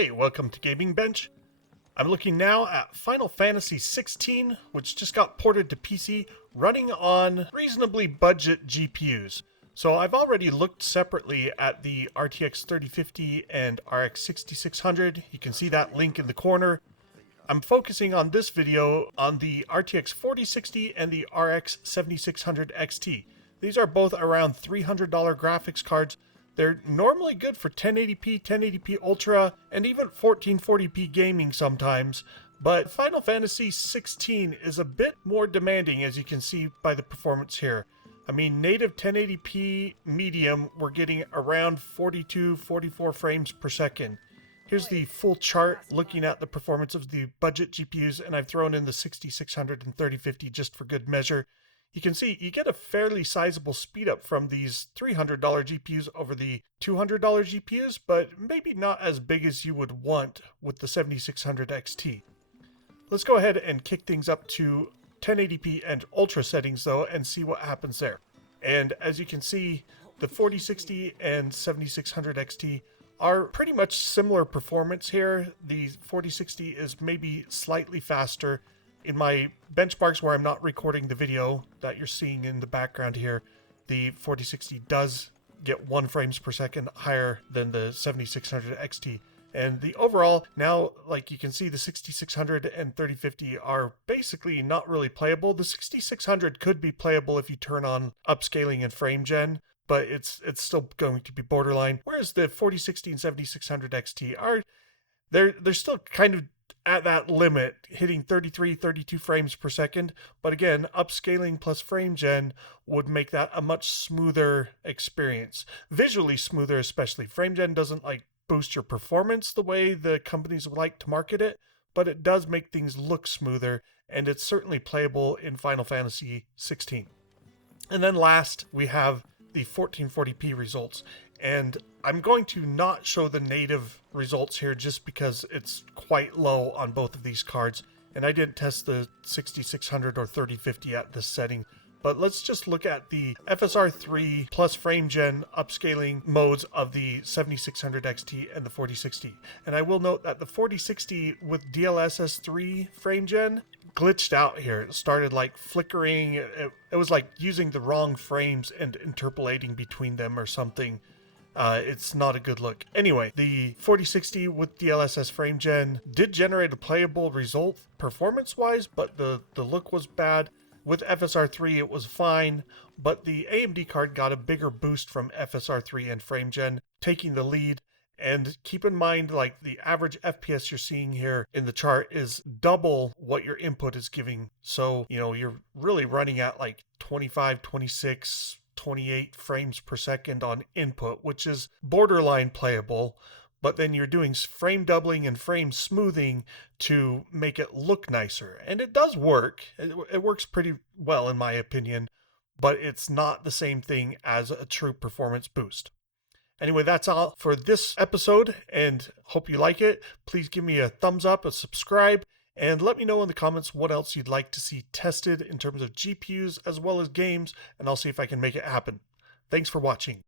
Hey, welcome to Gaming Bench. I'm looking now at Final Fantasy XVI, which just got ported to PC, running on reasonably budget GPUs. So I've already looked separately at the RTX 3050 and RX 6600. You can see that link in the corner. I'm focusing on this video on the RTX 4060 and the RX 7600 XT. These are both around $300 graphics cards. They're normally good for 1080p, 1080p Ultra, and even 1440p gaming sometimes, but Final Fantasy XVI is a bit more demanding, as you can see by the performance here. I mean, native 1080p medium, we're getting around 42, 44 frames per second. Here's the full chart looking at the performance of the budget GPUs, and I've thrown in the 6600 and 3050 just for good measure. You can see you get a fairly sizable speed up from these $300 GPUs over the $200 GPUs, but maybe not as big as you would want with the 7600 XT. Let's go ahead and kick things up to 1080p and Ultra settings though and see what happens there. And as you can see, the 4060 and 7600 XT are pretty much similar performance here. The 4060 is maybe slightly faster. In my benchmarks where I'm not recording the video that you're seeing in the background here, the 4060 does get 1 frames per second higher than the 7600 XT. And the overall, now, like you can see, the 6600 and 3050 are basically not really playable. The 6600 could be playable if you turn on upscaling and frame gen, but it's still going to be borderline. Whereas the 4060 and 7600 XT are, they're still kind of at that limit, hitting 33, 32 frames per second. But again, upscaling plus frame gen would make that a much smoother experience. Visually smoother especially. Frame gen doesn't like boost your performance the way the companies would like to market it, but it does make things look smoother, and it's certainly playable in Final Fantasy XVI. And then last, we have the 1440p results. And I'm going to not show the native results here just because it's quite low on both of these cards. And I didn't test the 6600 or 3050 at this setting. But let's just look at the FSR3 plus frame gen upscaling modes of the 7600 XT and the 4060. And I will note that the 4060 with DLSS3 frame gen glitched out here. It started like flickering. It was like using the wrong frames and interpolating between them or something. It's not a good look. Anyway, the 4060 with DLSS frame gen did generate a playable result performance-wise, but the look was bad. With FSR3 it was fine, but the AMD card got a bigger boost from FSR3 and frame gen, taking the lead. And keep in mind, like, the average FPS you're seeing here in the chart is double what your input is giving. So, you know, you're really running at like 25, 26, 28 frames per second on input, which is borderline playable, but then you're doing frame doubling and frame smoothing to make it look nicer. And it does work. It works pretty well in my opinion, but it's not the same thing as a true performance boost. Anyway, that's all for this episode, and hope you like it. Please give me a thumbs up, a subscribe, and let me know in the comments what else you'd like to see tested in terms of GPUs as well as games, and I'll see if I can make it happen. Thanks for watching.